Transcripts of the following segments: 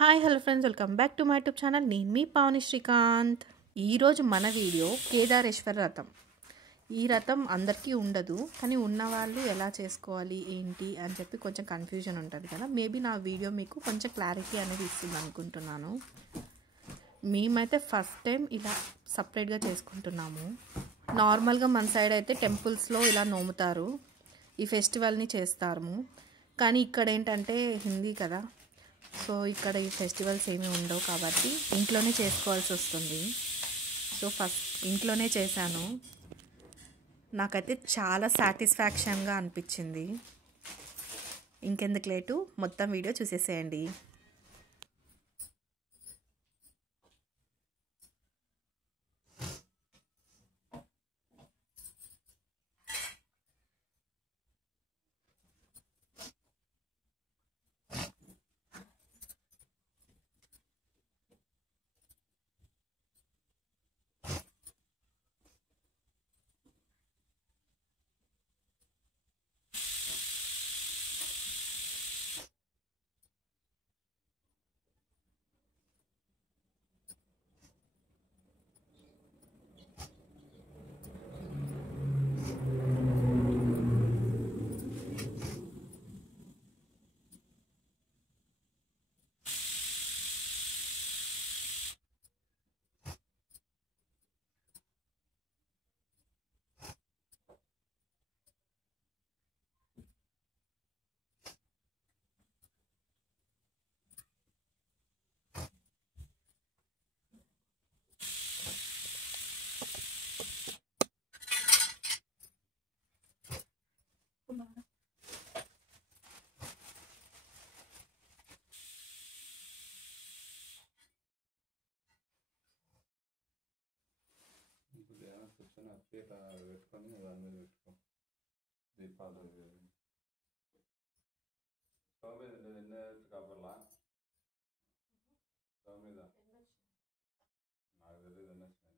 Hi hello friends, welcome back to my YouTube channel. నేను మీ పావని శ్రీకాంత్. ఈరోజు మన వీడియో కేదారేశ్వర రథం. ఈ రథం అందరికీ ఉండదు, కానీ ఉన్నవాళ్ళు ఎలా చేసుకోవాలి ఏంటి అని చెప్పి కొంచెం కన్ఫ్యూజన్ ఉంటుంది కదా. మేబీ నా వీడియో మీకు కొంచెం క్లారిటీ అనేది ఇస్తుంది అనుకుంటున్నాను. మేమైతే ఫస్ట్ టైం ఇలా సపరేట్గా చేసుకుంటున్నాము. నార్మల్గా మన సైడ్ అయితే టెంపుల్స్లో ఇలా నోముతారు, ఈ ఫెస్టివల్ని చేస్తాము. కానీ ఇక్కడ ఏంటంటే హిందీ కదా, సో ఇక్కడ ఈ ఫెస్టివల్స్ ఏమీ ఉండవు కాబట్టి ఇంట్లోనే చేసుకోవాల్సి వస్తుంది. సో ఫస్ట్ ఇంట్లోనే చేశాను. నాకైతే చాలా సాటిస్ఫాక్షన్గా అనిపించింది. ఇంకెందుకు లేటు, మొత్తం వీడియో చూసేసేయండి. అప్డేట్ పెట్టుకొని దాని మీద పెట్టుకో. దీపాలు స్టవ్ మీద ఎన్న కాపర్లా స్టవ్ మీద నాకు తెలియదు ఎన్న వచ్చినాయి.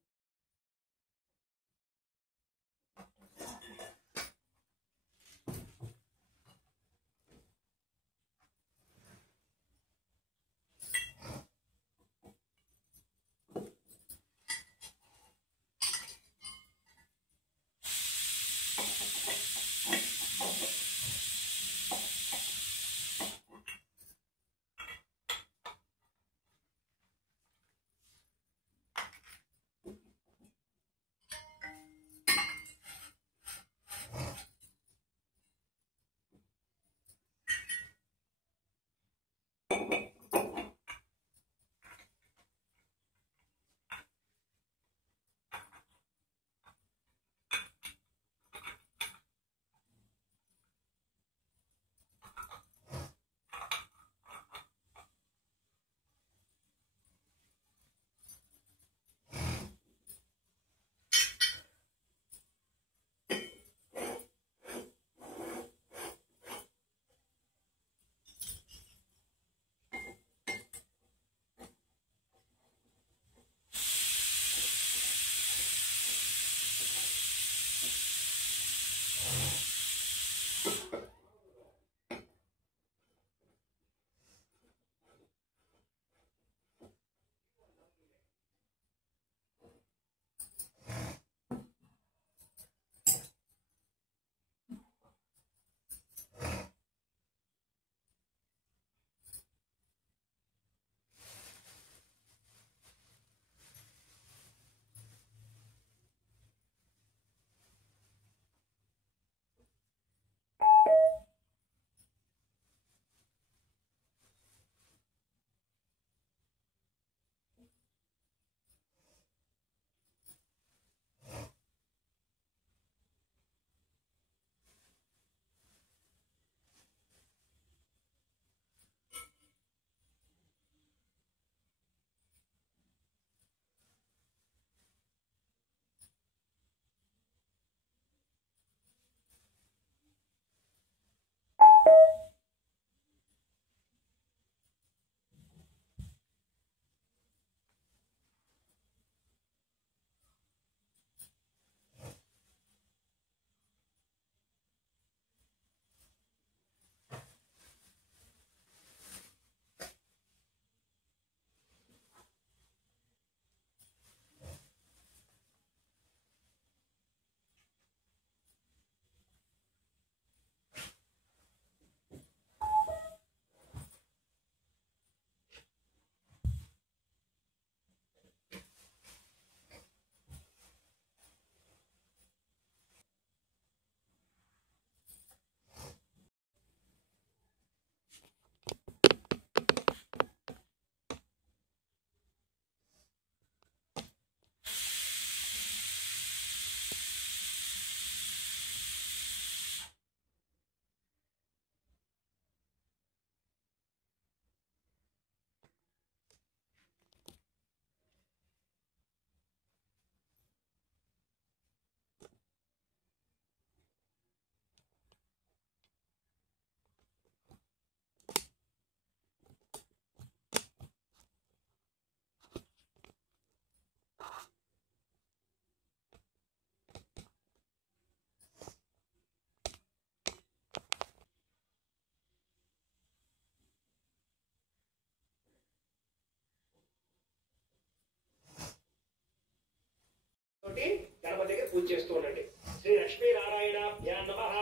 పూజ చేస్తూ ఉండండి. శ్రీ లక్ష్మీనారాయణాభ్యాం నమః,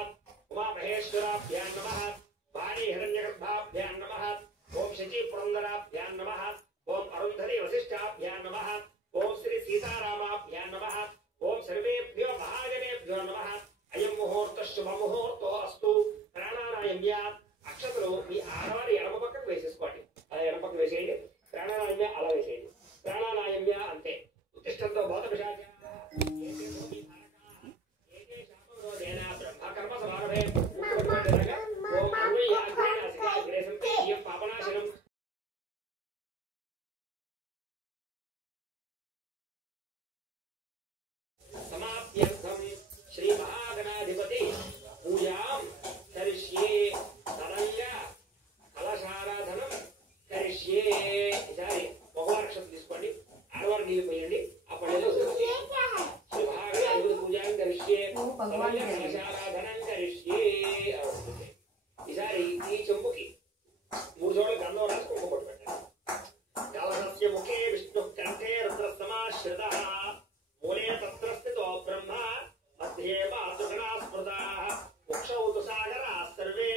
ఉమామహేశ్వరాభ్యాం నమః, వాణీ హిరణ్యగర్భాభ్యాం నమః, ఓం శచీ పురందరాభ్యాం నమః, ఓం అరుంధతి వశిష్ఠాభ్యాం నమః, ఓం శ్రీ సీతారామాభ్యాం నమః, ఓం సర్వేభ్యో మహాజనేభ్యో నమః. అయం ముహూర్త శుభ ముహూర్తో అస్తు. ప్రాణానాయమ్య అక్షతలు మీ ఆడవారి ఎడమ పక్కకు వేసేసుకోండి. అలా ఎడమ పక్కకు వేసేయండి. ప్రాణానాయమ్య అలా వేసేయండి. ప్రాణానాయమ్య అంతే. ఉత్తిష్టంతో భౌత పిశాచ బ్రహ్మకర్మ సమారభే ఓం అగ్రేసం పాపనాశనం. समाप्यर्थम श्री महागणाधिपति पूजां करिष्ये तरंग कलशाराधनम करिष्ये. ఈసారి మగవారక్షత తీసుకోండి, ఆడవారు నీళ్ళు పోయండి. ఆ పళ్ళలో శ్రీ మహాగణాధిపతి పూజాం కరిష్యే तरंग కలశారాధనం కరిష్యే. ఈసారి ఈ చెంపుకి 3 చోట్ల గంధం రాసి కుంకుమ బొట్టు పెట్టండి. కలశస్య ముఖే విష్ణు కంఠే రుద్ర సమాశ్రితః మూలే తత్ర స్థితో బ్రహ్మ మధ్యే మాతృగణా స్మృతాః ముక్షౌ తు సాగరాः సర్వే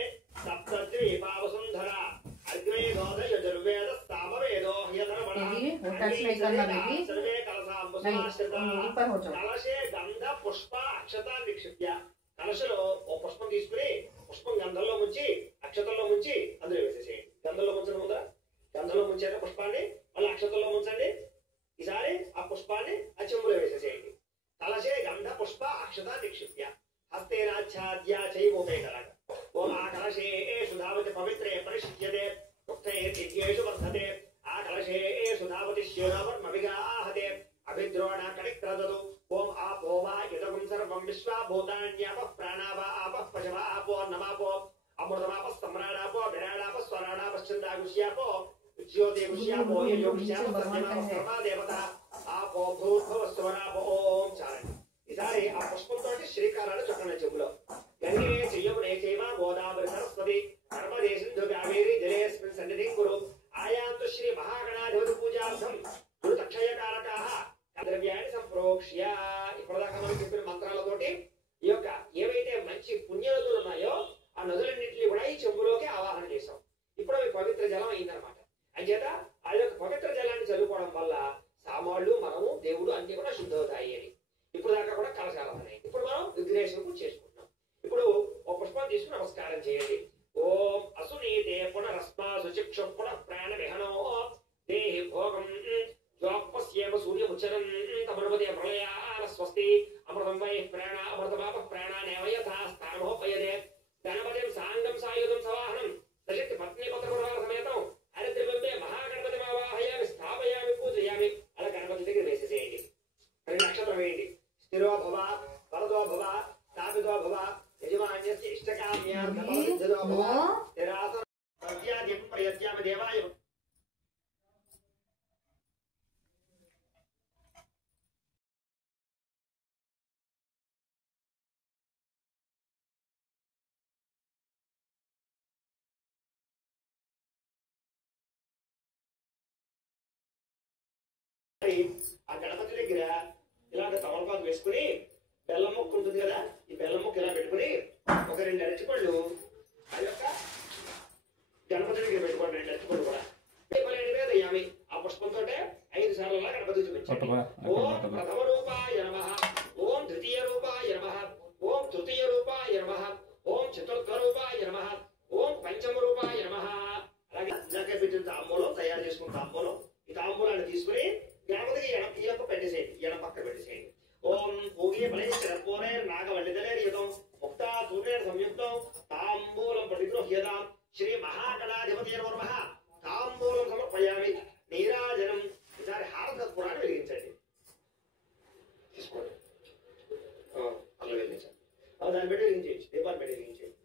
సప్తద్వీపావసుంధరా అగ్రే గోదయజుర్వేద సామవేదో హ్యధర్మణః సర్వే కలశాంబు సమాశ్రితాః కలశే గంధ పుష్ప అక్షతా నిక్షిప్య. కలశలో ఓ పుష్పం తీసుకుని పుష్పం గంధంలో ముంచి అక్షతల్లో ముంచి అందులో వేసేసేయండి. గంధంలో ముంచడం ముందర గంధంలో ముంచాక పుష్పాన్ని మళ్ళీ అక్షతల్లో ముంచండి. ఈసారి ఆ పుష్పాన్ని ఆ చెంబులో వేసేసేయండి. కలశే గంధ పుష్ప అక్షత నిక్షిప్య హస్తేనాచ్ఛాద్య చైవోపేకరాగ. ఓం ఆ కలశేషు ధావతి పవిత్రే పరిశుచ్యతే ఉక్తైర్యజ్ఞేషు వర్ధతే. ఆ కలశేషు ధావతి శిరోవర్మవిగాహతే అభిద్రోణ కణిక్రదతు. ఓం ఆపో వా యుతగం సర్వం విశ్వాభూతాన్యాపః ప్రాణావా ఆపః పశవ ఆపో నమాపో అమృతమాపః సమ్రాడాపో విరాడాపః స్వరాడాపశ్చందాగుష్యాపో జ్యోతిగుష్యాపో యోగుష్యాపో సత్యమాపః సర్వాదేవత ఆపో భూర్భువస్సువరాపో. ఓం చాలండి. ఈసారి ఆ పుష్పంతో శ్రీకారాలు చుట్టండి చెంబులో. గంగే చెయ్యమునే చైవ గోదావరి సరస్వతి నర్మదే సింధు కావేరి జలేస్మిన్ సన్నిధిం కురు. ఆయాంతు శ్రీ మహాగణాధిపతి పూజార్థం దురితక్షయకారకాః ద్రవ్యాన్ని సంప్రోక్ష్య. ఇప్పటిదాకా మనం చెప్పిన మంత్రాలతోటి ఈ యొక్క ఏవైతే మంచి పుణ్య నదులు ఉన్నాయో ఆ నదులన్నింటినీ కూడా ఈ చెంబులోకి ఆవాహన చేశాం. ఇప్పుడు అవి పవిత్ర జలం అయిందనమాట. అంచేత ఆ యొక్క పవిత్ర జలాన్ని చల్లుకోవడం వల్ల సామాళ్ళు మనము దేవుడు అన్ని కూడా శుద్ధవుతాయి అని. ఇప్పుడు దాకా కూడా కలశారాధన. ఇప్పుడు మనం విఘ్నేశ్వర పూజ చేసుకుంటున్నాం. ఇప్పుడు ఓ పుష్పం తీసుకుని నమస్కారం చేయండి. ఓం అసునీతే పునరస్మాసు చక్షు పునః ప్రాణ విహనో దేహి భోగం జ్వాపస్యేవ సూర్యముచ్చరం తమనుపదే ప్రళయాన స్వస్తి అమృతం వై ప్రాణ అమృతమాప ప్రాణానేవ యథా స్థానమోపయదే గణపతిం సాంగం సాయుధం సవాహనం సశక్తి పత్ని పత్రపురవార సమేతం హరిద్రబింబే మహాగణపతి ఆవాహయామి స్థాపయామి పూజయామి. అలా గణపతి దగ్గర వేసేసేయండి. 2 నక్షత్రం వేయండి. స్థిరో భవ వరదో భవ స్థాపితో భవ యజమాన్యస్య ఇష్టకామ్యార్థ సిద్ధిదో భవ స్థిరాసన ప్రత్యాది ప్రయత్యామి దేవాయ. ఆ గణపతి దగ్గర ఇలాంటి తమలపాకు వేసుకుని బెల్లం ముక్క ఉంటుంది కదా, ఈ బెల్లం ముక్క ఇలా పెట్టుకుని ఒక 2 అరటిపళ్ళు ఆ యొక్క గణపతి దగ్గర పెట్టుకోండి. 2 అరటిపళ్ళు కూడా యామి ఆ పుష్పంతో 5 సార్లు గణపతి చూపించండి. ఓం ప్రథమ రూపాయ నమః, ఓం ద్వితీయ రూపాయ నమః, ఓం తృతీయ రూపాయ నమః, ఓం చతుర్థ రూపాయ నమః, ఓం పంచమ రూపాయ నమః. అలాగే ఇందాక పెట్టిన తాంబూలం తయారు చేసుకున్న తాంబూలం, ఈ తాంబూలాన్ని తీసుకుని గణపతికి ఈ యొక్క పెట్టేసేయండి, ఎడం పక్క పెట్టేసేయండి. ఓం పూగే ఫలైశ్చరపూరే నాగవల్లిదలేర్యుతం ముక్తా సూర్యేణ సంయుక్తం తాంబూలం ప్రతిగృహ్యతాం. శ్రీ మహాగణాధిపతయే నమః. తాంబూలం సమర్పయామి. నీరాజనం. ఈసారి హారతత్పురాన్ని వెలిగించండి. తీసుకోండి. అలా వెలిగించండి. దాన్ని పెట్టి వెలిగించేయండి. దీపాన్ని పెట్టి వెలిగించేయండి.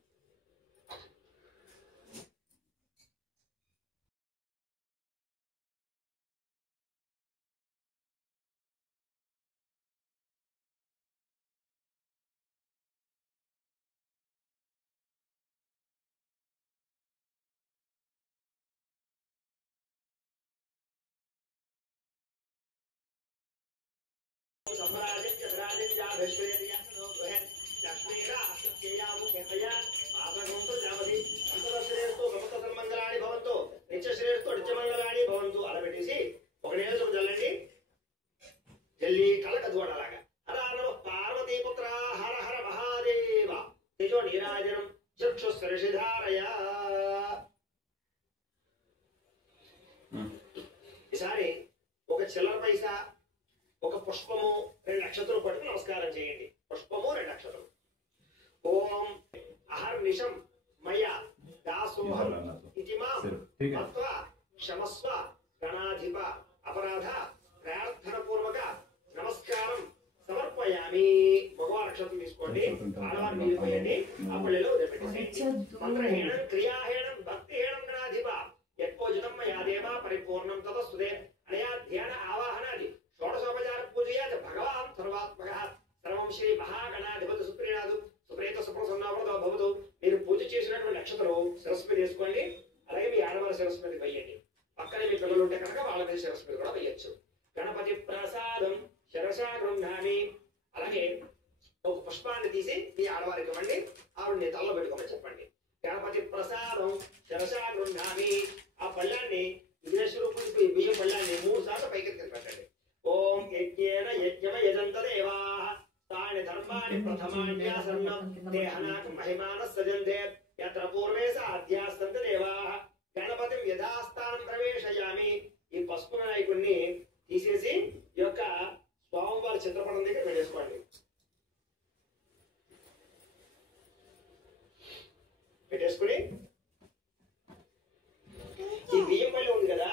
జల్లి కలక దూడలాగా హర నమ పార్వతీపుత్ర హర హర మహాదేవ తేజో నీరాజనం చక్షుస్పర్శధారయ. ఈసారి ఒక చిల్లర పైసా ఒక పుష్పము 2 అక్షతలు పట్టుకుని నమస్కారం చేయండి. పుష్పము 2 అక్షతలు. ఓం అహర్నిశం మయ దాసోహం ఇతిమా మత్వా క్షమస్వ గణాధిప అపరాధ ప్రార్థన పూర్వక నమస్కారం సమర్పయామి. మగవారి అక్షతలు తీసుకోండి, ఆడవారి నీళ్ళు పోయండి, ఆ పళ్ళెలో వదిలిపెట్టేసేయండి. మంత్రహీనం క్రియాహీనం భక్తిహీనం గణాధిప యత్పోజితం మయా దేవ పరిపూర్ణం తదస్తుదే అనయా ధ్యాన ఆవాహనాది షోడశోపచార పూజయా భగవాన్ సర్వాత్మక సర్వం శ్రీ మహాగణాధిపతి సుప్రీనాథు సుప్రీత సుప్రసన్నావృతో భవతు. మీరు పూజ చేసినటువంటి అక్షతలు శిరస్సు మీద వేసుకోండి. అలాగే మీ ఆడవారి శిరస్సు మీద వేయండి. పక్కనే మీ పిల్లలు ఉంటే కనుక వాళ్ళ మీద శిరస్సు మీద కూడా వేయచ్చు. గణపతి ప్రసాదం శిరసా గృహామి. అలాగే ఒక పుష్పాన్ని తీసి మీ ఆడవారికి ఇవ్వండి, ఆవిడని తలలో పెట్టుకోమని చెప్పండి. గణపతి ప్రసాదం శిరసా గృహామి. ఆ పళ్ళాన్ని విఘ్నేశ్వరుడికి బియ్యం పళ్ళాన్ని 3 సార్లు పైకి పెట్టండి. ఓం యజ్ఞేన యజ్ఞమ యజంత దేవాః తాని ధర్మాణి ప్రథమాన్యాసన్నం దేహనాక మహిమాన సజంతే యత్ర పూర్వే సాధ్యాస్తంత దేవాః గణపతిం యథాస్థానం ప్రవేశయామి. ఈ పసుపు వినాయకుడిని తీసేసి ఈ యొక్క స్వామివారి చిత్రపటం దగ్గర పెట్టేసుకోండి. పెట్టేసుకుని ఈ బియ్యం పళ్ళి ఉంది కదా,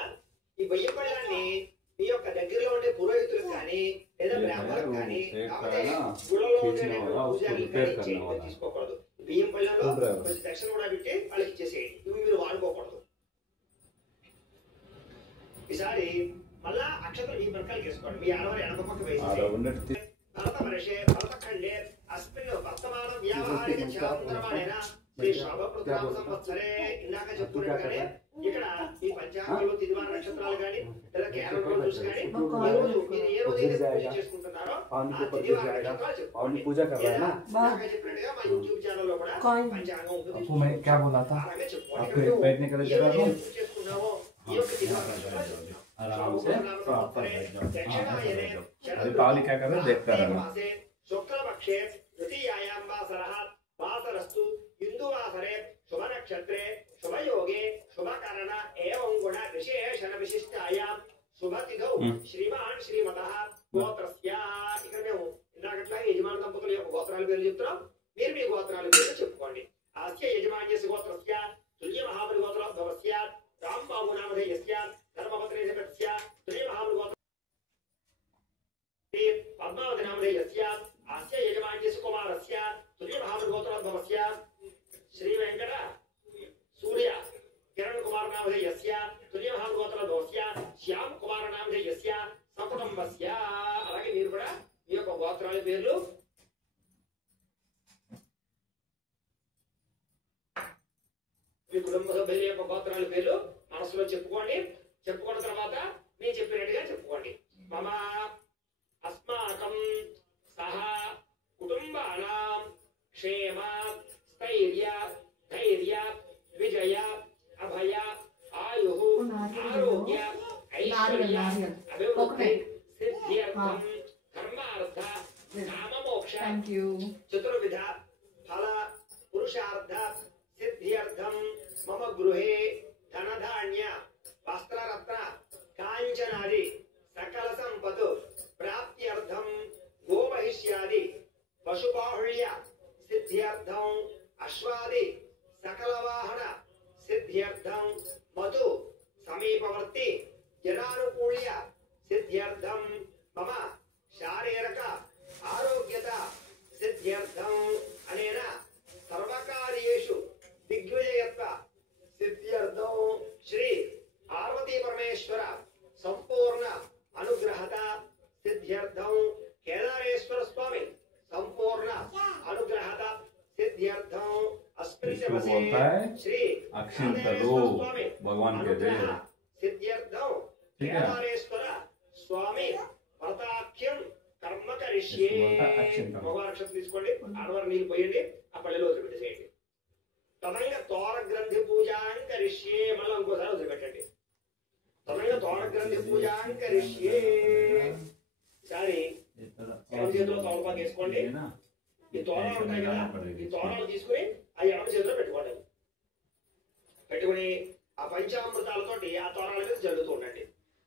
ఈ బియ్యం పళ్ళాన్ని మీ యొక్క దగ్గరలో ఉండే పురోహితులకు కానీ లేదా బ్రాహ్మణులకు కానీ కాకపోతే గుళ్ళలో ఉండే పూజారులకు కానీ తీసుకోకూడదు. బియ్యం పళ్ళలో కొంచెం దక్షిణ కూడా పెట్టి వాళ్ళకి ఇచ్చేసేయండి. ఇవి మీరు వాడుకోకూడదు. ఈసారి మళ్ళా అక్షతలు మీ పక్కలకి వేసుకోండి. మీ ఆడవారి ఎడమ పక్క వేసి భరత వర్షే భరతఖండే అస్మిన్ వర్తమాన వ్యావహారిక చాంద్రమాణేన శ్రీ శోభకృతామ సంవత్సరే ఇందాక చెప్పుకున్నట్టుగానే ఇక్కడ ఈ పంచాంగంలో తిదివార నక్షత్రాలు కానీ లేదా క్యాలెండర్ చూసి కానీ ఏ రోజు పూజ చేసుకుంటున్నారో ఆ తిదివార నక్షత్రాలు చెప్పుకోండి. చెప్పినట్టుగా మా యూట్యూబ్ ఛానల్ లో కూడా పంచాంగం ఉంటుంది. అలాగే చెప్పుకోండి. పూజ చేసుకున్నామో ఈ యొక్క తిదివార నక్షత్రాలు आराम से अभी पावली क्या कर रहे देखता रहना. शुक्लपक्षे तृतीयायां वासरः वासरस्तु हिन्दुवासरे शुभ नक्षत्रे शुभ योगे शुभ करण एवं गुण विशेषण विशिष्टायां शुभ तिथौ श्रीमान् श्रीमतः गोत्रस्य. ఇక్కడ మేము ఇందాకట్లా యజమాని దంపతుల యొక్క గోత్రాల పేర్లు చెప్తున్నాం. మీరు మీ గోత్రాల పేర్లు చెప్పుకోండి. ఆస్య యజమాన్యస్య గోత్రస్య తుల్య మహాబలి గోత్రోద్భవస్య రాంబాబు నామధేయస్య ధర్మపత్రేశకస్య తుల్య మహాబలి గోత్ర పద్మావతి నామధేయస్య ఆస్య యజమాన్యస్య కుమారస్య తుల్య మహాబలి గోత్రోద్భవస్య శ్రీ వెంకట సూర్య కిరణ్ కుమార్ నామధేయస్య తుల్య మహాబలి గోత్రోద్భవస్య శ్యామ్ కుమార్ నామధేయస్య సకుటుంబస్య. అలాగే మీరు కూడా మీ యొక్క గోత్రాల పేర్లు మీ కుటుంబ సభ్యుల యొక్క గోత్రాల పేర్లు మనసులో చెప్పుకోండి. చెప్పుకున్న తర్వాత నేను చెప్పినట్టుగా చెప్పుకోండి. మమ అస్మాకం సహ కుటుంబానాం క్షేమ స్థైర్య ధైర్య విజయ అభయ ఆయు ఆరోగ్య ఐశ్వర్య అభివృద్ధి సిద్ధ్యర్థం ధర్మార్థ కామమోక్ష చతుర్విధ ఫల పురుషార్థ సిద్ధ్యర్థం మమ గృహే ధనధాన్య వస్త్రరత్న కాంచనాది సకల సంపతు ప్రాప్త్యర్థం గోమహిష్యాది పశుబాహుళ్య సిద్ధ్యర్థం అశ్వాది సకల వాహన సిద్ధ్యర్థం మధు సమీపవర్తి జనానుకూల్య సిద్ధ్యర్థం మమ శారీరక ఆరోగ్యత సిద్ధ్యర్థం అనేన సర్వకార్యేషు దిగ్విజయత్వ సిద్ధ్యర్థం శ్రీ పార్వతీ పరమేశ్వర సంపూర్ణ అనుగ్రహత సిద్ధ్యర్థం కేదారేశ్వర స్వామి సంపూర్ణ అనుగ్రహత సిద్ధ్యర్థం అస్పృశ్యవసే శ్రీ స్వామి भगवान के दे सिद्ध्यर्थं केदारेश्वर स्वामी व्रताख्यं కర్మ కరిష్యే మగవారు అక్షత తీసుకోండి ఆడవారు నీళ్ళు పోయండి ఆ పళ్ళెలో వదిలిపెట్టేసేయండి తదంగా తోర గ్రంథి పూజాం కరిష్యే మళ్ళీ ఇంకోసారి వదిలిపెట్టండి తదంగా తోర గ్రంథి పూజాం కరిష్యే ఈసారి ఎడమ చేతిలో తోరపాకు వేసుకోండి ఈ తోరాలు ఉంటాయి కదా ఈ తోరాలు తీసుకుని ఆ ఎడమ చేతిలో పెట్టుకోండి పెట్టుకుని ఆ పంచామృతాలతోటి ఆ తోరాల మీద జల్లుతూ ఉండండి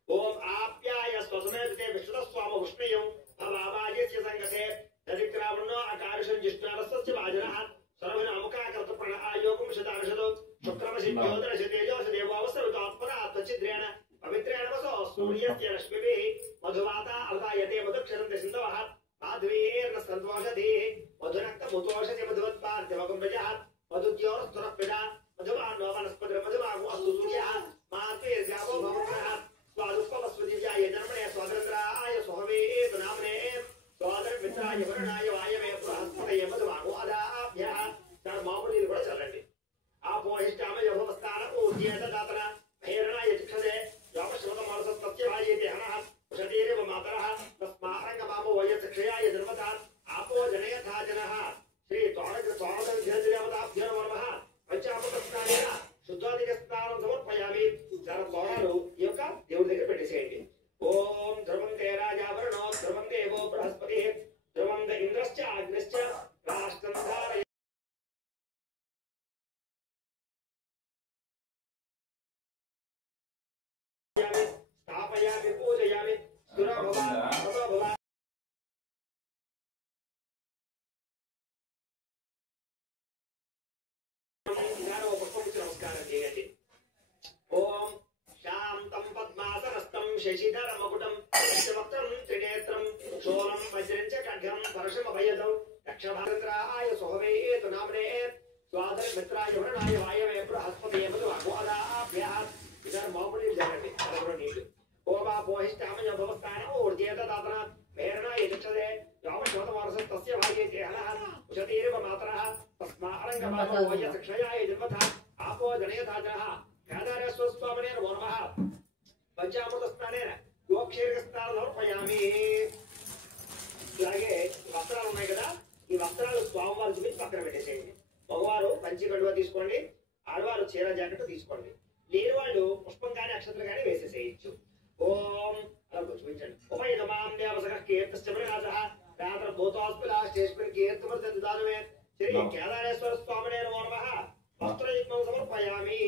ఓం ఆప్యాయ స్వసమేతే విశ్వస్వామ ఉష్ణయం భవాజస్య సంగతే తదిక్రామణో ఆకారుషం జిష్ణారస్య వాజనః సర్వన అముఖాకర్త ప్రణః ఆయోగం శతార్షదో శుక్రమసిద్యోదరశ తేజోస దేవావసవితాత్మన ఆత్మచిద్రేణ పవిత్రేణ వసో సూర్యస్య రశ్మిభిః మధువాత అర్ధాయతే మధుక్షరంత సింధవః మాధ్వీర్న సంతోషధీః మధునక్తముతోషసి మధువత్పార్థివకం ప్రజః మధుద్యోరస్తురః మధుమానో వనస్పతిర్ మధుమాగో అస్తు సూర్యః మాత్వేర్గావో భవనః స్వాదుపవస్వదివ్యాయ జన్మనే స్వాతంత్రాయ సుహవేతు నామనే స్వాతంత్ర మిత్రాయ వరుణాయ వాయవే బృహస్పతయ మధుమాగో అదాభ్యః దాని మామూలు నీళ్ళు కూడా చల్లండి ఆ పోహిష్టామయ భవస్థాన ఊర్జేత దాతన భైరణాయ చిక్షదే యోగశ్రమత మానసత్య వాయేతే హనః ఉషతీరేవ మాతరః తస్మారంగ మామో వయసక్షయాయ జన్మత ఆపో జనయథా జనః శ్రీ తోరదేవతాభ్యో నమః పంచామృత స్నానేన శుద్ధాధిక స్నానం సమర్పయామి చాలా తోరాలు ఈ యొక్క దేవుడి దగ్గర పెట్టేసేయండి ఓం ధ్రువం తే రాజావరణో ధ్రువం దేవో బృహస్పతి ధ్రువం ద ఇంద్రశ్చ అగ్నిశ్చ రాష్ట్రం ధారయ స్థాపయామి పూజయామి స్థిరభవ భవ నమస్కారం చేయండి ఓం శాంతం పద్మాసనస్థం శశిధర మకుటం వక్త్రం త్రినేత్రం శూలం వజ్రం చ ఖడ్గం పరశుమభయదం దక్షభారద్రాయ సుహవేతు నామనే స్వాదర మిత్రాయ వరుణాయ వాయవే బృహస్పతయ మధువాగోదాభ్యః ఇదర్ మామూలు జరగండి అరవర నీళ్ళు ఓమా పోహిష్టామయ భవస్థాన ఊర్జేత దాతన ప్రేరణాయ చక్షదే యావశోత వారస తస్య వాయేతే హనః ఉషతీరేవ మాతరః తస్మారంగమామో వయసక్షయాయ జన్మత ఆపో జనయథా జనః కేదారేశ్వర స్వామినే నమో నమః పంచామృత స్నానేన గోక్షీరక స్నానం సమర్పయామి ఇలాగే వస్త్రాలు ఉన్నాయి కదా ఈ వస్త్రాలు స్వామివారి చూపించి పక్కన పెట్టేసేయండి మగవారు పంచి గడువ తీసుకోండి ఆడవారు చీర జాకెట్ తీసుకోండి లేని వాళ్ళు పుష్పం కానీ అక్షతలు కానీ వేసేసేయచ్చు ఓం అలా చూపించండి ఉపయతమాం దేవసక కీర్తిశ్చమరాజః రాత్ర భూతాస్మిలా స్టేషన్ కీర్తిమర్దందానమే శ్రీ కేదారేశ్వర స్వామినే నమో నమః వస్త్రయుగ్మం సమర్పయామి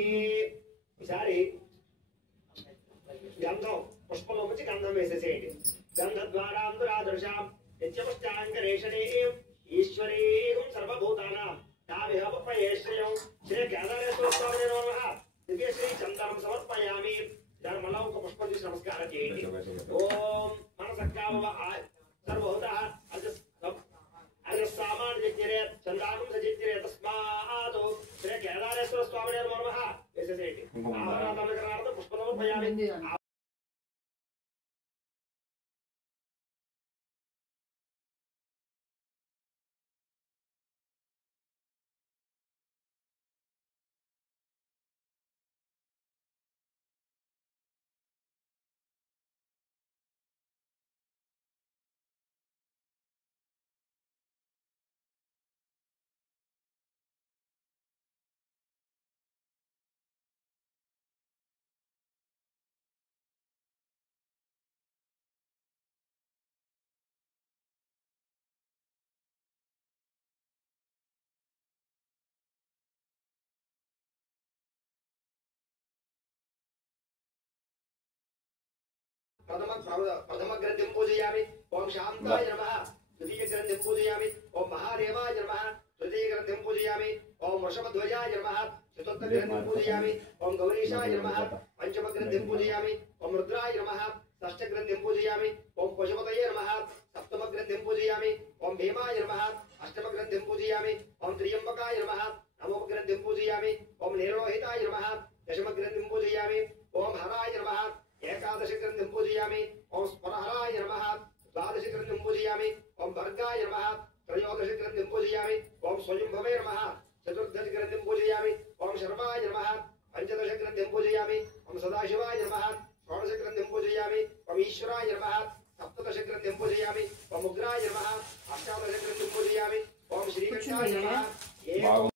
ఈసారి గంధం పుష్పంలో నుంచి గంధం వేసేసేయండి గంధద్వారాంధురాదృశాం నిత్యపుష్టాంకరేషణే ఈశ్వరీం సర్వభూతానాం తామిహపయేశ్రయం శ్రీ కేదారేశ్వర స్వామినే నమో నమః దివ్యశ్రీ చందనం సమర్పయామి దాని మళ్ళా ఒక పుష్పం చూసి నమస్కారం చేయండి ఓం మనసక్కావ సర్వభూతః అర్యసామాన్యజ్ఞరే చందానం సజిజ్ఞరే తస్మాత్ శ్రీ కేదారేశ్వర స్వామినే నమో నమః వేసేసేయండి ఆభరణాలంకరణార్థం పుష్పం సమర్పయామి प्रथम ग्रंथिं पूजयामि ओम शांताय नमः द्वितीय ग्रंथिं पूजयामि ओम महादेवाय नमः तृतीय ग्रंथिं पूजयामि ओम वृषभध्वजाय नमः चतुर्थ ग्रंथिं पूजयामि ओम गौरीशाय नमः पंचम ग्रंथिं पूजयामि ओम रुद्राय नमः षष्ठ ग्रंथिं पूजयामि ओम पशुपतये नमः सप्तम ग्रंथिं पूजयामि ओम भीमाय नमः अष्टम ग्रंथिं पूजयामि ओम त्र्यंबकाय नमः नवम ग्रंथिं पूजयामि ओम नीललोहिताय नमः दशम ग्रंथिं पूजयामि ओम हराय नमः एकादश ग्रंथिं पूजयामि ओम स्मरहराय नमः द्वादश ग्रंथिं पूजयामि ओम भर्गाय नमः त्रयोदश ग्रंथिं पूजयामि ओम स्वयंभवे नमः चतुर्दश ग्रंथिं पूजयामि ओम शर्माय नमः पंचदश ग्रंथिं पूजयामि ओम सदाशिवाय नमः षोडश ग्रंथिं पूजयामि ओम ईश्वराय नमः सप्तदशग्रन्थिं पूजयामि ओम उग्राय नमः अष्टादशग्रन्थिं पूजयामि ओम श्रीकृष्णाय नमः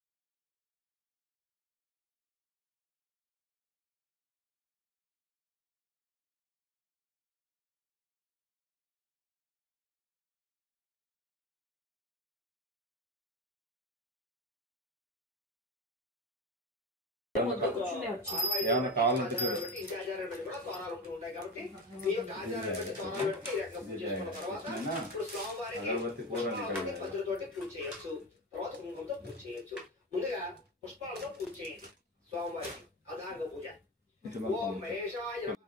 ఏమైనా కావాలంటే చూడు. ఇంటి ఆచారాన్ని బట్టి కూడా తోరాలు ఉంటూ ఉంటాయి కాబట్టి మీ యొక్క ఆచారాన్ని బట్టి తోరాలు పెట్టి ఈ రకంగా పూజ చేసుకున్న తర్వాత ఇప్పుడు స్వామివారికి పద్ధతితోటి పూజ చేయొచ్చు, తర్వాత కుంకుమతో పూజ చేయొచ్చు. ముందుగా పుష్పాలతో పూజ చేయండి స్వామివారికి అధాంగ పూజ. ఓం మహేశాయ నమః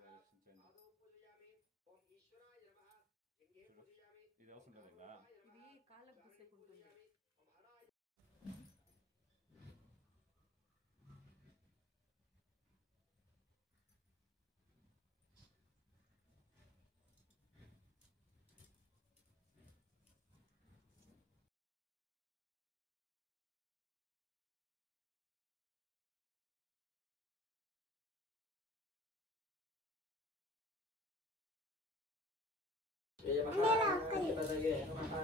श्री महागणपतये नमः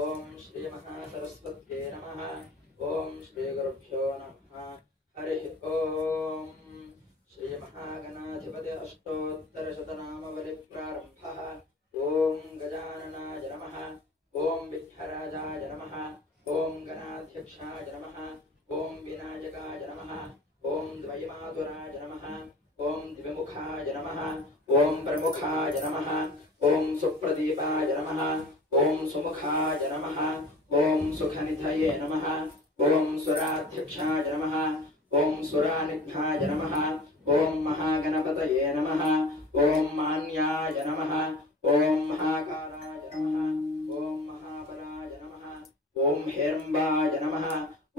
ओम श्री महासरस्वत्यै नमः ओम श्री गुरुभ्यो नमः हरिः ओम श्री महागणाधिपति अष्टोत्तरशतनामवलि प्रारम्भः ओम गजाननाय नमः ओम विघ्नराजाय नमः ओम गणाध्यक्षाय नमः ओम विनायकाय नमः ओम द्वैमातुराय नमः ओम द्विमुखाय नमः ओम प्रमुखाय नमः ओम सुप्रदीपाय नमः ओम सुमुखाय नमः ओम सुखनिधये नमः ओम सुराध्यक्षाय नमः ओम सुरानिध्याय नमः ओम महागणपतये नमः ओम मान्याय नमः ओम महाकाराय नमः ओम महाबलाय नमः ओम हेरम्बाय नमः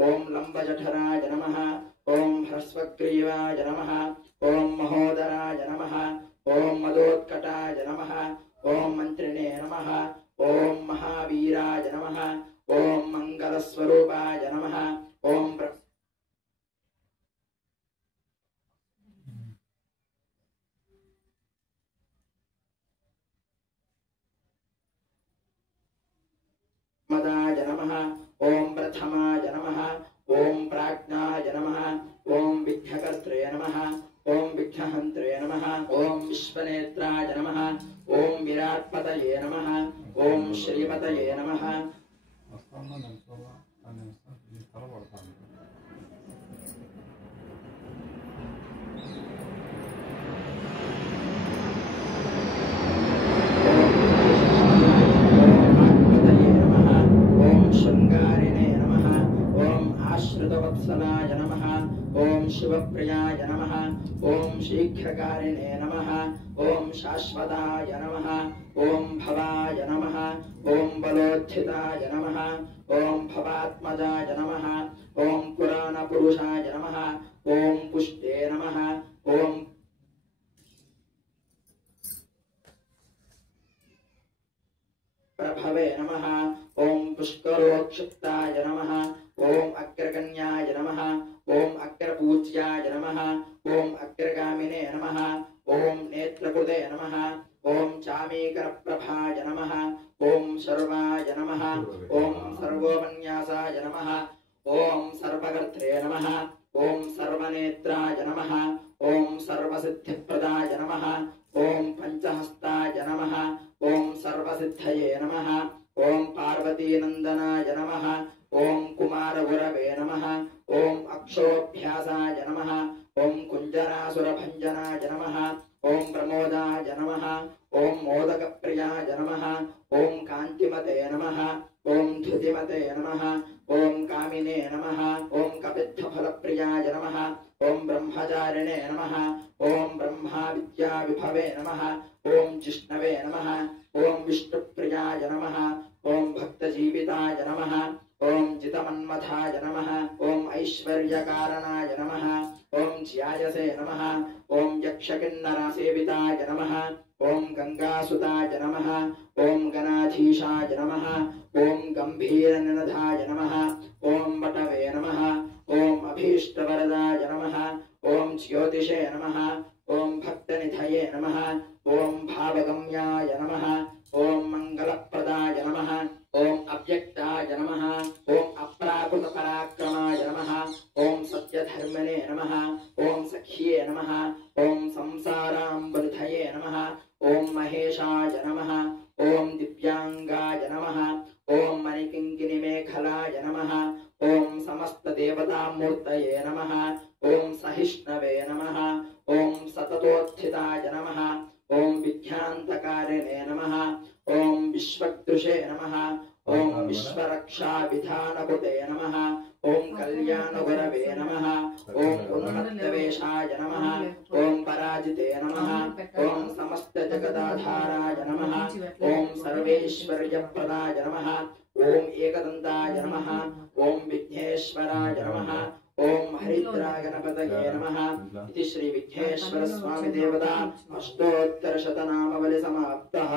ओम लंबजठराय नमः ओम ह्रस्वग्रीवाय नमः ओम महोदराय नमः ओम मदोत्कटाय नमः ओम मंत्रिणे नमः ओम महावीराय नमः ओम मंगलस्वरूपाय नमः ओम मदाय नमः ओम प्रथमाय नमः ओम प्राज्ञाय नमः ओम विघ्नकर्त्रे नमः ओम विघ्नहन्त्रे नमः ओम विश्वनेत्राय नमः ओम विराट्पतये नमः ओम श्रीपतये नमः श्रुतवत्सलाय नमः ओम शिवप्रियाय नमः ओम शीघ्रकारिणे नमः ओम शाश्वताय नमः ओम भवाय नमः ओम बलोत्थिताय नमः ओम भवात्मजाय नमः ओम पुराणपुरुषाय नमः ओम पुष्टे नमः ओम प्रभवे नमः ओम पुष्करोक्षिप्ताय नमः ओम अग्रगण्याय नमः ओम अग्रपूज्याय नमः ओम अग्रगामिने नमः ओम नेत्रकृते नमः ओम चामीकरप्रभाय नमः ओम सर्वाय नमः ओम सर्वोपन्यासाय नमः ओम सर्वकर्त्रे नमः ओम सर्वनेत्राय नमः ओम सर्वसिद्धिप्रदाय नमः ओम पंचहस्ताय नमः ओम सर्वसिद्धये नमः ओम पार्वतीनंदनाय नमः ओम कुमारगुरवे नमः ओम अक्षोभ्यासाय नमः ओम कुंजरासुरभंजनाय नमः ओम प्रमोदाय नमः ओम मोदकप्रियाय नमः ओम कांतिमते नमः ओम धुतिमते नमः ओम कामिने नमः ओम कपित्थफलप्रियाय नमः ओम ब्रह्मचारिणे नमः ओम ब्रह्मा विद्या विभवे नमः ओम जिष्णवे नमः ओम विष्णुप्रियाय नमः ओम भक्तजीविताय नमः ओम जितमन्मथाय नमः ओम ऐश्वर्यकारणाय नमः ओम ज्यायसे नमः ओम यक्षकिन्नरसेविताय नमः ओम गंगासुताय नमः ओम गणाधीशाय नमः ओम गंभीरनिनधाय नमः ओम वटवे नमः ओम अभीष्टवरदाय नमः ओम ज्योतिषे नमः ओम भक्तनिधये नमः ओम भावगम्याय नमः विघ्नान्तकारिणे नमः। ओम विश्वक्तृषे नमः। ओम विश्वरक्षाविधानकृते नमः। ओम कल्याणगुरवे नमः। ओम उन्मत्तवेशाय नमः। ओम पराजिते नमः। ओम समस्त जगदाधाराय नमः। ओम सर्वेश्वर्यप्रदाय नमः। ओम एकदन्ताय नमः। ओम विघ्नेश्वराय नमः। ओम हरिद्राय गणपतये नमः। इति श्री विघ्नेश्वर स्वामी देवता अष्टोत्तरशतनामबलि समाप्तः।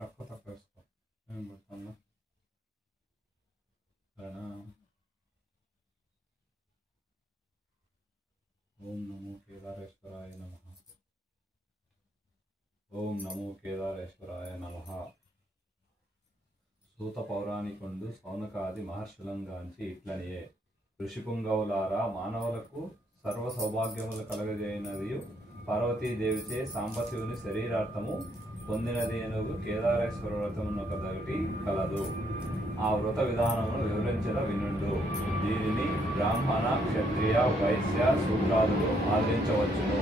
తక్కువ తక్కువ వేసుకో ఏం పెడతాను సరేనా. ఓం నమో కేదారేశ్వరాయ నమః. ఓం నమో కేదారేశ్వరాయ నమః. సూత పౌరాణికుండు సౌనకాది మహర్షులంగాంచి ఇట్లనియే ఋషిపుంగవులారా మానవులకు సర్వ సౌభాగ్యములు కలగజేయనది పార్వతీదేవిచే సాంబశివుని శరీరార్థము పొందినది ఎనుగు కేదారేశ్వర వ్రతమునొకటి కలదు. ఆ వ్రత విధానమును వివరించద వినుండు. దీనిని బ్రాహ్మణ క్షత్రియ వైశ్య శూద్రాదులు ఆదరించవచ్చును.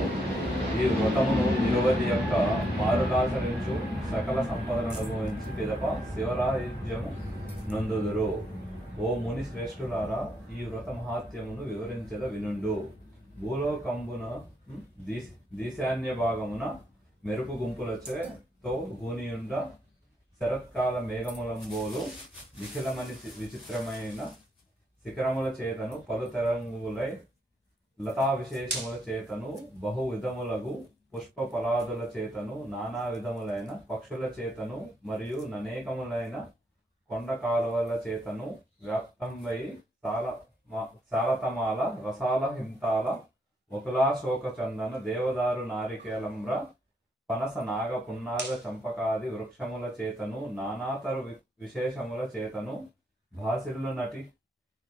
ఈ వ్రతమును నిరువధి యొక్క మారులాచరించు సకల సంపదలను అనుభవించి పిదప శివరాజ్యము నందుదురు. ఓ ముని శ్రేష్ఠులారా, ఈ వ్రత మహాత్యమును వివరించద వినుండు. భూలోకంబున ఈశాన్య భాగమున మెరుపు గుంపులచే తో గూనియుండ శరత్కాల మేఘములంబోలు నిఖిలమని విచిత్రమైన శిఖరముల చేతను పలు తరంగులై లతా విశేషముల చేతను బహు విధములగు పుష్ప ఫలాదుల చేతను నానా విధములైన పక్షుల చేతను మరియు అనేకములైన కొండ కాలువల చేతను వ్యాప్తంవై సాలతమాల రసాల హింతాల ముకులాశోక చందన దేవదారు నారికేళంబ్ర పనస నాగ పున్నాగ చంపకాది వృక్షముల చేతను నానాతరు విశేషముల చేతను భాసిల్లు నటి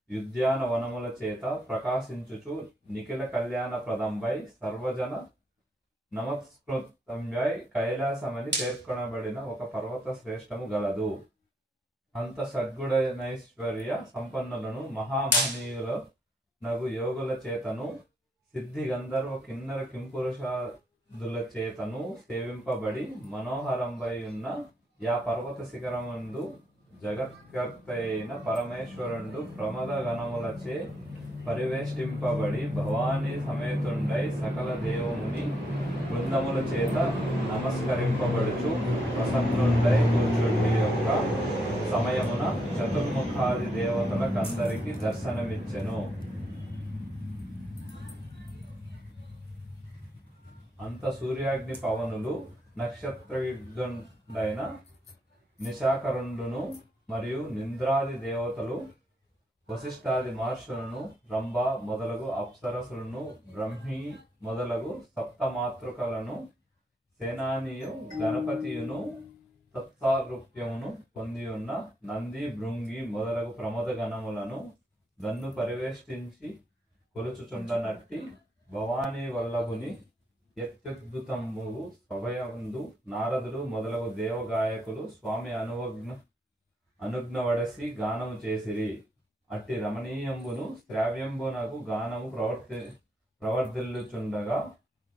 ఉద్యాన వనముల చేత ప్రకాశించుచు నిఖిల కళ్యాణ ప్రదంబై సర్వజన నమస్కృతంబై కైలాసమని పేర్కొనబడిన ఒక పర్వత శ్రేష్టము గలదు. అంత సద్గుణైశ్వర్య సంపన్నులను మహామహనీయుల నగు యోగుల చేతను సిద్ధి గంధర్వ కిన్నర కింపురుషాదుల చేతను సేవింపబడి మనోహరంబై ఉన్న యా పర్వత శిఖరమందు జగత్కర్త అయిన పరమేశ్వరుడు ప్రమద గణములచే పరివేష్టింపబడి భవానీ సమేతుండై సకల దేవుని బృందముల చేత నమస్కరింపబడుచు ప్రసన్నుండై కూర్చుండి యొక్క సమయమున చతుర్ముఖాది దేవతలకందరికి దర్శనమిచ్చెను. అంత సూర్యాగ్ని పవనులు నక్షత్రయుగ్నుడైన నిశాకరుండును మరియు నింద్రాది దేవతలు వశిష్ఠాది మహర్షులను రంభ మొదలగు అప్సరసులను బ్రహ్మి మొదలగు సప్తమాతృకలను సేనానియు గణపతియును తత్సారూప్యమును పొంది ఉన్న నంది భృంగి మొదలగు ప్రమద గణములను దన్ను పరివేష్టించి కొలుచుచుండనట్టి భవానీ వల్లభుని అత్యద్భుతము సభయందు నారదులు మొదలగు దేవగాయకులు స్వామి అనుజ్ఞవడసి గానము చేసిరి. అట్టి రమణీయంబును శ్రావ్యంబునకు గానము ప్రవర్ధిల్లుచుండగా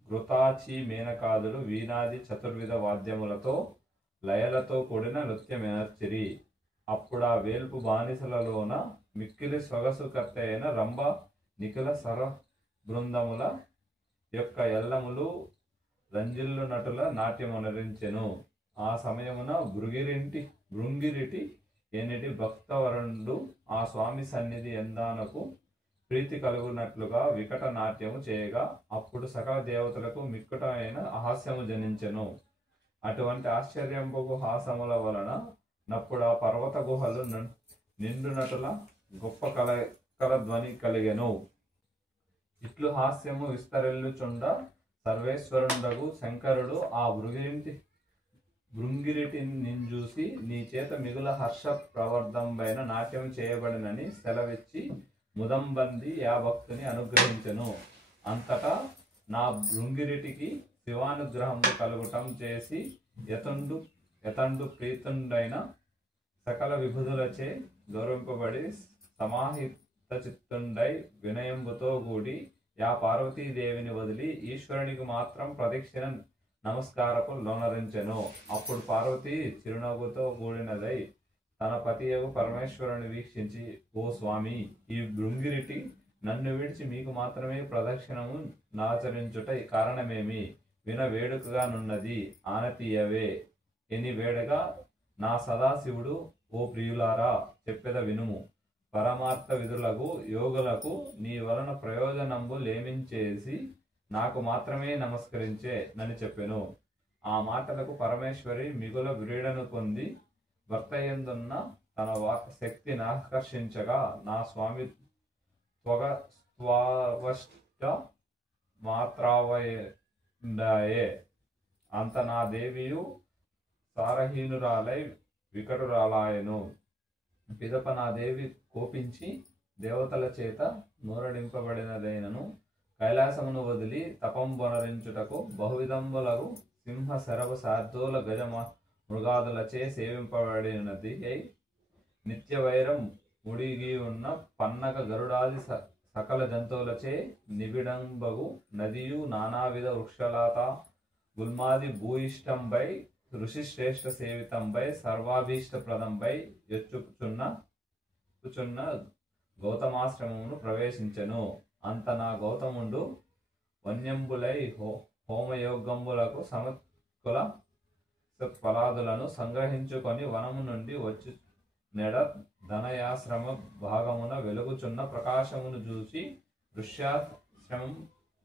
ఘృతాచి మేనకాదులు వీణాది చతుర్విధ వాద్యములతో లయలతో కూడిన నృత్యమెనర్చిరి. అప్పుడా వేల్పు బానిసలలోన మిక్కిలి సొగసుకర్త అయిన రంభ నిఖిల సర బృందముల యొక్క ఎల్లములు రంజిల్లు నటుల నాట్యమునరించెను. ఆ సమయమున భృంగిరిటి ఎనిటి భక్తవరుణుడు ఆ స్వామి సన్నిధి ఎందానకు ప్రీతి కలుగునట్లుగా వికట నాట్యము చేయగా అప్పుడు సకల దేవతలకు మిక్కుటమైన హాస్యము జనించెను. అటువంటి ఆశ్చర్యంబగు హాసముల వలన నప్పుడు ఆ పర్వత గుహలు నిండు నటుల గొప్ప కల ధ్వని కలిగెను. ఇట్లు హాస్యము విస్తరిల్లుచుండ సర్వేశ్వరుండగు శంకరుడు ఆ భృంగిరిటి నింజూసి నీ చేత మిగుల హర్ష ప్రవర్ధంబైన నాట్యం చేయబడినని సెలవిచ్చి ముదంబంది యా భక్తుని అనుగ్రహించెను. అంతటా నా భృంగిరిటికి శివానుగ్రహము కలుగుటం చేసి యతండు ప్రీతుండైన సకల విభుదులచే గౌరవింపబడి సమాహిత చిత్తుండై వినయంబుతో కూడి యా పార్వతీదేవిని వదిలి ఈశ్వరునికి మాత్రం ప్రదక్షిణ నమస్కారపు లోనరించెను. అప్పుడు పార్వతి చిరునవ్వుతో కూడినదై తన పతియగు పరమేశ్వరుని వీక్షించి, ఓ స్వామి, ఈ భృంగిరిటి నన్ను విడిచి మీకు మాత్రమే ప్రదక్షిణము నాచరించుట కారణమేమి? విన వేడుకగానున్నది ఆనతీయవే ఎని వేడగా, నా సదాశివుడు, ఓ ప్రియులారా, చెప్పెద వినుము. పరమార్థ విధులకు యోగులకు నీ వలన ప్రయోజనంబు లేమించేసి నాకు మాత్రమే నమస్కరించే నని చెప్పెను. ఆ మాటలకు పరమేశ్వరి మిగుల వ్రీడను పొంది భర్తయందున్న తన శక్తిని ఆకర్షించగా నా స్వామి స్వవష్ట మాత్రావయే అంత నా దేవియు సారహీనురాలై వికటురాలాయను. పిదప నా దేవి కోపించి దేవతల చేత నూరడింపబడినదైనను కైలాసమును వదిలి తపంబొనరించుటకు బహువిధంబులకు సింహ శరభ శార్దూల గజ మృగాదులచే సేవింపబడినది అయి నిత్యవైరం ముడిగి ఉన్న పన్నక గరుడాది సకల జంతువులచే నిబిడంబగు నదియు నానావిధ వృక్షలత గుల్మాది భూయిష్టంపై ఋషిశ్రేష్ఠ సేవితంపై సర్వాభీష్టప్రదంపై ఎచ్చుచున్న గౌతమాశ్రమమును ప్రవేశించెను. అంత నా గౌతముండు వన్యంబులై హోమయోగంబులకు సమకుల ఫలాదులను సంగ్రహించుకొని వనము నుండి వచ్చి నెడ ధనయాశ్రమ భాగమున వెలుగుచున్న ప్రకాశమును చూసి దృశ్యాశ్రమం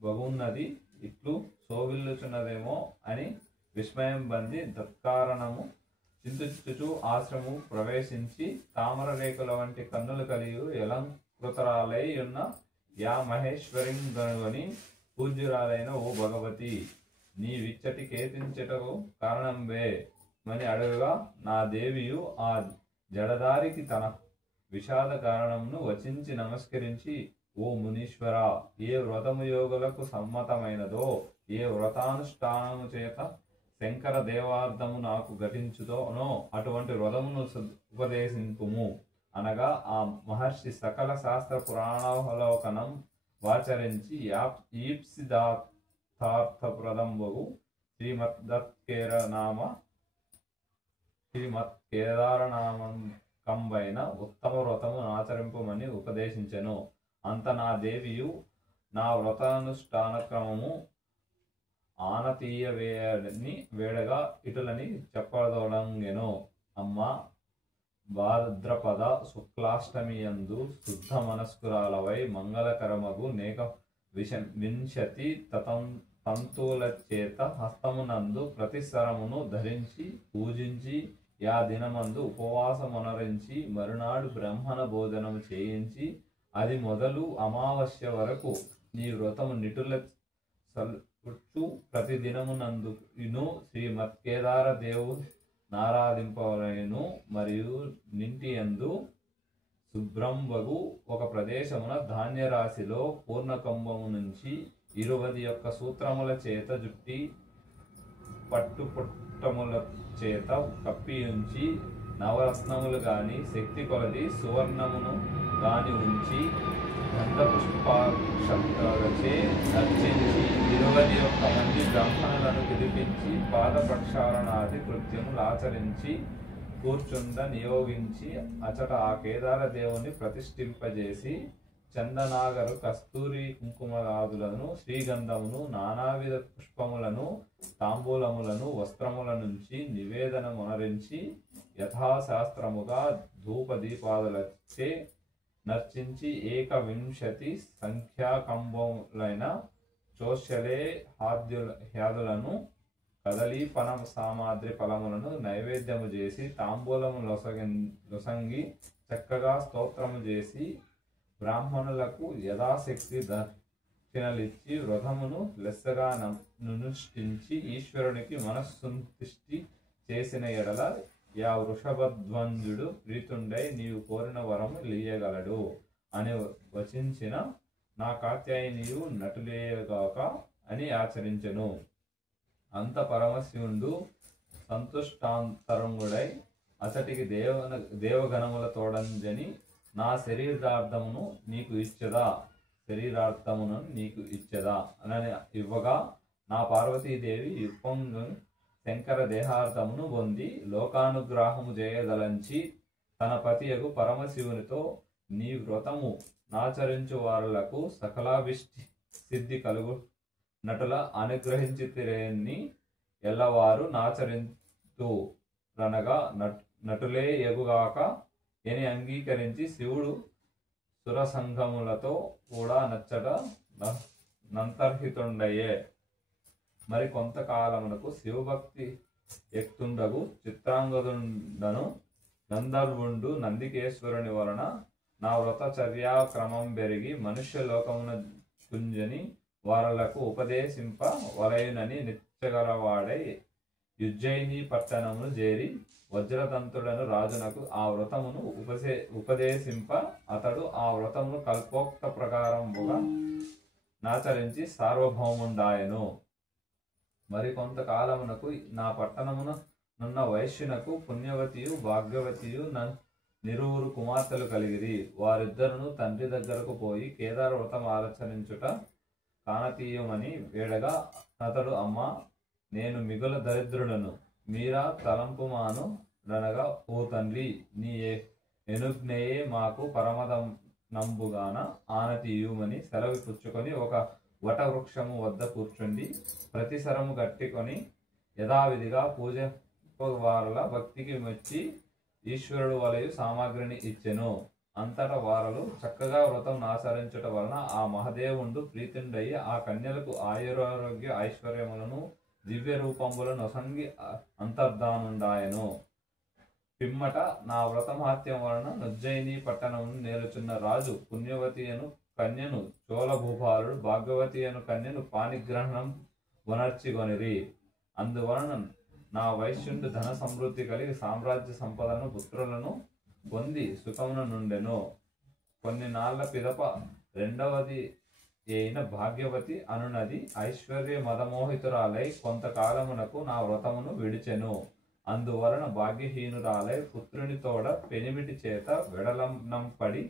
బగున్నది ఇట్లు సోవిల్లుచున్నదేమో అని విస్మయం బంది తత్కారణము చింతించుచు ఆశ్రమము ప్రవేశించి తామర రేకుల వంటి కన్నులు కలిగి ఎలంకృతరాలై ఉన్న యా మహేశ్వరిం గనుగొని పూజ్యురాలైన ఓ భగవతి, నీ విచ్చటి కేతించటకు కారణంబే మని అడగగా నా దేవియు ఆ జడదారికి తన విషాద కారణమును వచించి నమస్కరించి, ఓ మునీశ్వర, ఏ వ్రతము యోగులకు సమ్మతమైనదో ఏ వ్రతానుష్ఠానము చేత శంకర దేవార్థము నాకు ఘటించుతోనో అటువంటి వ్రతమును ఉపదేశింపుము అనగా ఆ మహర్షి సకల శాస్త్ర పురాణావలోకనం వాచరించి ఈప్సిదార్థప్రదంబగు శ్రీమత్కేదారనామంకంబైన ఉత్తమ వ్రతము ఆచరింపమని ఉపదేశించెను. అంత నా దేవియు నా వ్రతానుష్ఠాన క్రమము ఆనతీయవేని వేడగా ఇటులని చెప్పదొడంగెను. అమ్మ, భాద్రపద శుక్లాష్టమియందు శుద్ధ మనస్కురాలవై మంగళకరమగు నేక వింశతి తంతువుల చేత హస్తమునందు ప్రతి స్వరమును ధరించి పూజించి యా దినమందు ఉపవాసమునరించి మరునాడు బ్రహ్మణ భోజనము చేయించి అది మొదలు అమావాస్య వరకు నీ వ్రతము నిటుల సల్పుచు ప్రతి దినమునందు శ్రీమత్కేదార దేవు నారాధింపవలెను. మరియు నింటి యందు శుభ్రంబగు ఒక ప్రదేశమున ధాన్యరాశిలో పూర్ణకంబము నుంచి 21 సూత్రముల చేత జుట్టి పట్టుపుట్టముల చేత కప్పి ఉంచి నవరత్నములు గాని శక్తి కొలది సువర్ణమును గాని ఉంచి గంధపుష్పాక్షతలచే నర్చించి 21 మంది బ్రాహ్మణులను పిలిపించి పాద ప్రక్షాళనాది కృత్యములాచరించి కూర్చుండ నియోగించి అచట ఆ కేదార దేవుని ప్రతిష్ఠింపజేసి చందనాగరు కస్తూరి కుంకుమరాదులను శ్రీగంధమును నానావిధ పుష్పములను తాంబూలములను వస్త్రముల నుంచి నివేదనమునరించి యథాశాస్త్రముగా ధూపదీపాదులచే నర్చించి 21 సంఖ్యాకంబములైన చోష్యలే హ్యాదులను కదలి పన సామాద్రి ఫలములను నైవేద్యము చేసి తాంబూలము లొసంగి చక్కగా స్తోత్రము చేసి బ్రాహ్మణులకు యథాశక్తి దక్షిణలిచ్చి వ్రతమును లెస్సగా నునుష్ఠించి ఈశ్వరునికి మనస్సుంతిష్టి చేసిన ఎడల యా వృషభధ్వంజుడు ప్రీతుండై నీవు కోరిన వరము లీయగలడు అని వచించిన నా కాత్యాయనియు నటులేగాక అని ఆచరించెను. అంత పరమశివుడు సంతుష్టాంతరంగుడై అతటికి దేవగణముల తోడంజని నా శరీరార్థమును నీకు ఇచ్చదా అని ఇవ్వగా నా పార్వతీదేవి యుప్పంగు శంకర దేహార్థమును పొంది లోకానుగ్రహము చేయదలంచి తన పతియగు పరమశివునితో నీ వ్రతము నాచరించు వారులకు సకలాభిష్టి సిద్ధి కలుగు నటుల అనుగ్రహించితిరేని ఎల్లవారు నాచరింతు రనగా నటులే ఎగుగాక అని అంగీకరించి శివుడు సురసంఘములతో కూడా నచ్చట నంతర్హితుండయే. మరి కొంతకాలమునకు శివభక్తి ఎక్కుండగు చిత్రాంగదుండను గంధర్వుండు నందికేశ్వరుని వలన నా వ్రతచర్యాక్రమం పెరిగి మనుష్య లోకమున కుంజని వారలకు ఉపదేశింప వలయునని నిచ్చగలవాడై ఉజ్జయిని పట్టణమును చేరి వజ్రదంతుడను రాజునకు ఆ వ్రతమును ఉపదేశింప అతడు ఆ వ్రతమును కల్పోక్త ప్రకారముగా నాచరించి సార్వభౌముండాయను. మరి కొంతకాలమునకు నా పట్టణమున నున్న వైశ్యునకు పుణ్యవతియు భాగ్యవతియు నిరువురు కుమార్తెలు కలిగిరి. వారిద్దరును తండ్రి దగ్గరకు పోయి కేదార వ్రతం ఆచరించుట కానతీయమని వేడగా అతడు అమ్మ నేను మిగుల దరిద్రుడను మీరా తలంపుమాను అనగా ఓ తండ్రి నీ ఎనుజ్ఞయే మాకు పరమదం నంబుగాన ఆనతీయుమని సెలవు పుచ్చుకొని ఒక వటవృక్షము వద్ద కూర్చుండి ప్రతిసరము గట్టికొని యథావిధిగా పూజ వారల భక్తికి మెచ్చి ఈశ్వరుడు వలయు సామాగ్రిని ఇచ్చెను. అంతటా వారలు చక్కగా వ్రతం ఆచరించుట వలన ఆ మహదేవుండు ప్రీతుండయి ఆ కన్యలకు ఆయురారోగ్య ఐశ్వర్యములను దివ్య రూపములను నొసంగి అంతర్ధానుండాయను. పిమ్మట నా వ్రతమహత్యం వలన ఉజ్జయిని పట్టణమును నేలుచున్న రాజు పుణ్యవతి అను కన్యను చోళభూపాలుడు భాగ్యవతి అను కన్యను పాణిగ్రహణం వనర్చిగొనిరి. అందువలన నా వైశ్యుండు ధన సమృద్ధి కలిగి సామ్రాజ్య సంపదను పుత్రులను పొంది సుఖమున నుండెను. కొన్ని నాళ్ల పిదప రెండవది అయిన భాగ్యవతి అనునది ఐశ్వర్య మదమోహితురాలై కొంతకాలమునకు నా వ్రతమును విడిచెను. అందువలన భాగ్యహీనురాలై పుత్రుని తోడ పెనిమిటి చేత వెడలంనం పడి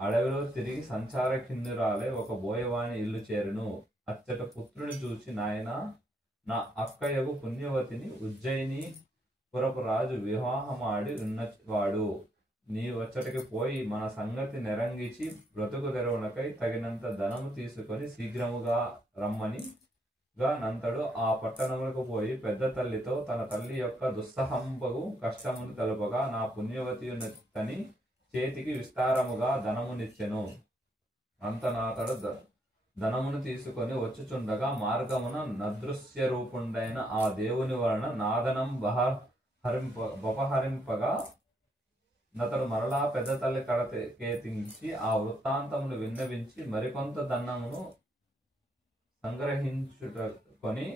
అడవిలో తిరిగి సంచార కిందురాలై ఒక బోయవాని ఇల్లు చేరును. అచ్చట పుత్రుని చూచి నాయన నా అక్కయగు పుణ్యవతిని ఉజ్జయిని పురపు రాజు వివాహమాడి ఉన్నవాడు నీవచ్చటికి పోయి మన సంగతి నెరంగిచి బ్రతుకు తెరవునకై తగినంత ధనము తీసుకొని శీఘ్రముగా రమ్మని నంతడు ఆ పట్టణములకు పోయి పెద్ద తల్లితో తన తల్లి యొక్క దుస్సహంబగు కష్టమును తెలుపగా నా పుణ్యవతి తని చేతికి విస్తారముగా ధనమునిచ్చెను. అంతనాతడు ధనమును తీసుకొని వచ్చుచుండగా మార్గమున నదృశ్య రూపుండైన ఆ దేవుని వలన నాదనం బపహరింపగా నతడు మరలా పెద్ద తల్లి కడకేతించి ఆ వృత్తాంతమును విన్నవించి మరికొంత ధనమును సంగ్రహించుకొని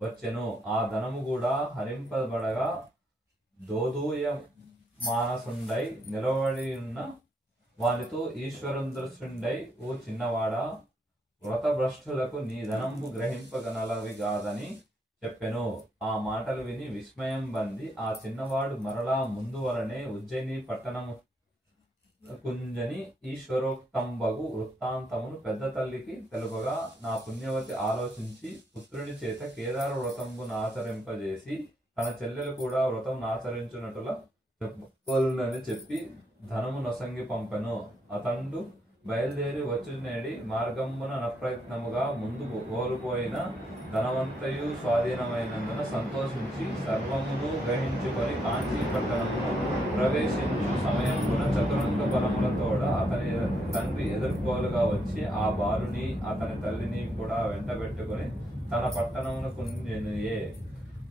వచ్చెను. ఆ ధనము కూడా హరింపబడగా దోదూయ మానసుండై నిలబడి ఉన్న వానితో ఈశ్వరుందృశుండై, ఓ చిన్నవాడా, వ్రతభ్రష్టులకు నీ ధనంబు గ్రహింపగనలవి కాదని చెప్పెను. ఆ మాటలు విని విస్మయం బంది ఆ చిన్నవాడు మరలా ముందు వలనే ఉజ్జయిని పట్టణము కుంజని ఈశ్వరోక్తంబగు వృత్తాంతమును పెద్ద తల్లికి తెలుపగా, నా పుణ్యవతి ఆలోచించి పుత్రుని చేత కేదార వ్రతంబును ఆచరింపజేసి తన చెల్లెలు కూడా వ్రతం ఆచరించున్నట్టులా చెప్పవలనని చెప్పి ధనము నొసంగి పంపెను. అతండు బయలుదేరి వచ్చునేడి మార్గమున నప్రయత్నముగా ముందు కోల్పోయిన ధనవంతయు స్వాధీనమైనందున సంతోషించి సర్వమును గ్రహించుకొని కాంచీ పట్టణమును ప్రవేశించు సమయమున చతురంగ బలములతోడ అతని తండ్రి ఎదుర్కోలుగా వచ్చి ఆ బాలుని అతని తల్లిని కూడా వెంటబెట్టుకొని తన పట్టణమును కుంజెనుయే.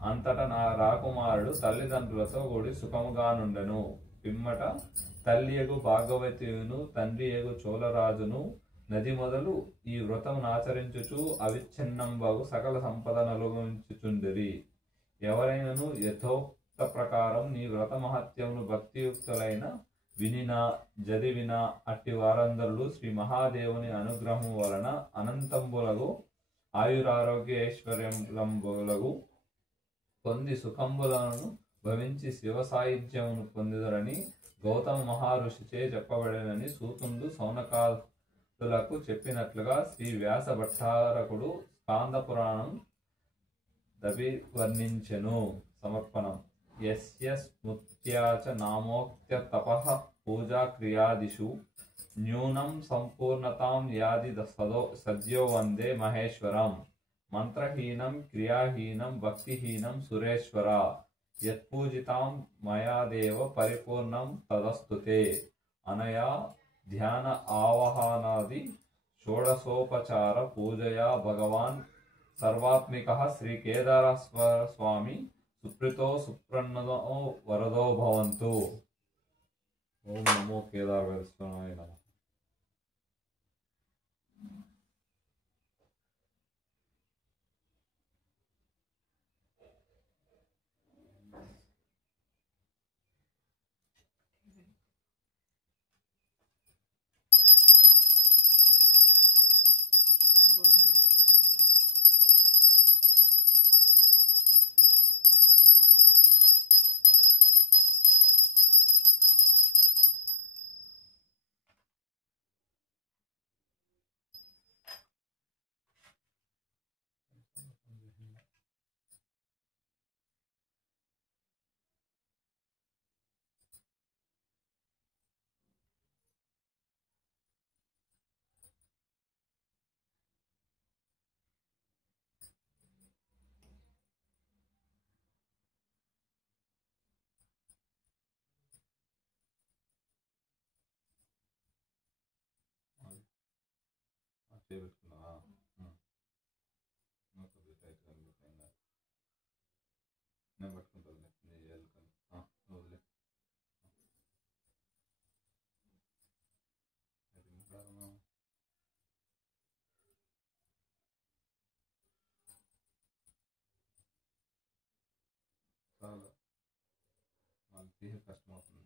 అంతటా నా రాకుమారుడు తల్లిదండ్రులతో కూడి సుఖముగానుండెను. పిమ్మట తల్లియగు భాగవతియును తండ్రియగు చోళరాజును నది మొదలు ఈ వ్రతమును ఆచరించుచు అవిచ్ఛిన్నంబగు సకల సంపదను అనుభవించుచుండిరి. ఎవరైనను యథోక్త ప్రకారం నీ వ్రత మహత్యమును భక్తియుక్తులైన వినినా చదివినా అట్టి వారందరూ శ్రీ మహాదేవుని అనుగ్రహము వలన అనంతంబులగు ఆయురారోగ్య ఐశ్వర్యములంబులగు పొంది సుఖంబులను భవించి శివ సాయుధ్యమును పొందిదరని గౌతమ మహర్షిచే చెప్పబడినని సూతుండు సౌనకాదులకు చెప్పినట్లుగా శ్రీ వ్యాస భట్టారకుడు స్కాంద పురాణం వర్ణించెను. సమర్పణం. యస్య స్మృత్యాచ నామోక్త్య తపః పూజా క్రియాదిషు న్యూనం సంపూర్ణతాం యాది సద్యో వందే మహేశ్వరం. మంత్రహీనం క్రియాహీనం భక్తిహీనం సురేశ్వర. యత్పూజితాం మయాదేవ పరిపూర్ణం తదస్తుతే. అనయా ధ్యాన ఆవాహనాది షోడశోపచార పూజయా భగవాన్ సర్వాత్మికః శ్రీ కేదారేశ్వర స్వామి సుప్రీతో సుప్రన్నదో వరదో భవంతు. ఓం నమో కేదారేశ్వరాయ నమః. చేపెట్టుకున్నావా? కొద్దిగా టైట్ కనిపిస్తుందా? నేను పట్టుకుంటాను. వదిలే. చాలా వాళ్ళు తీసే కష్టం అవుతుంది.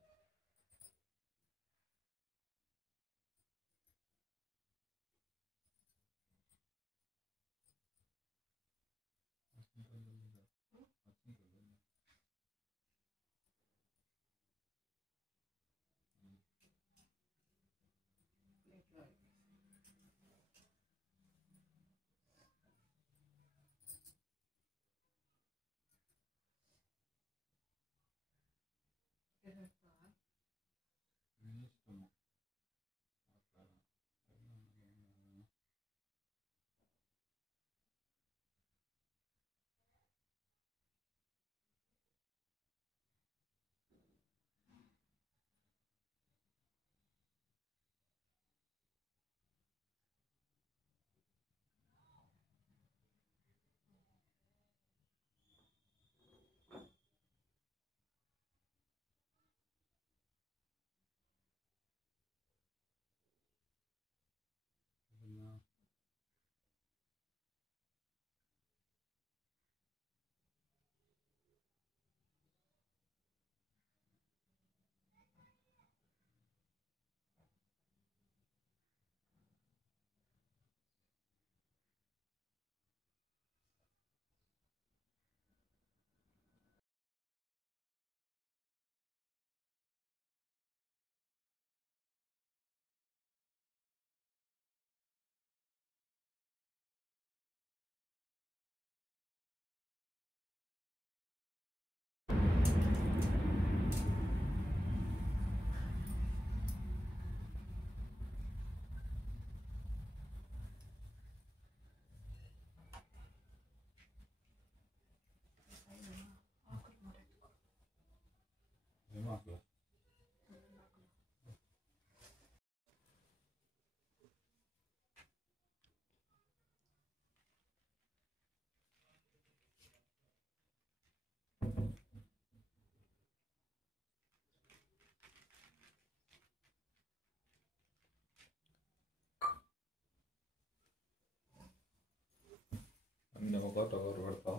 ఒక టవర్ పెడతా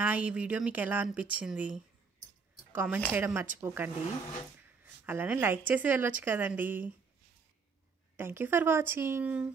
ఈ వీడియో మీకు ఎలా అనిపించింది కామెంట్ చేయడం మర్చిపోకండి. అలానే లైక్ చేసి వెళ్ళొచ్చు కదండి. Thank you for watching.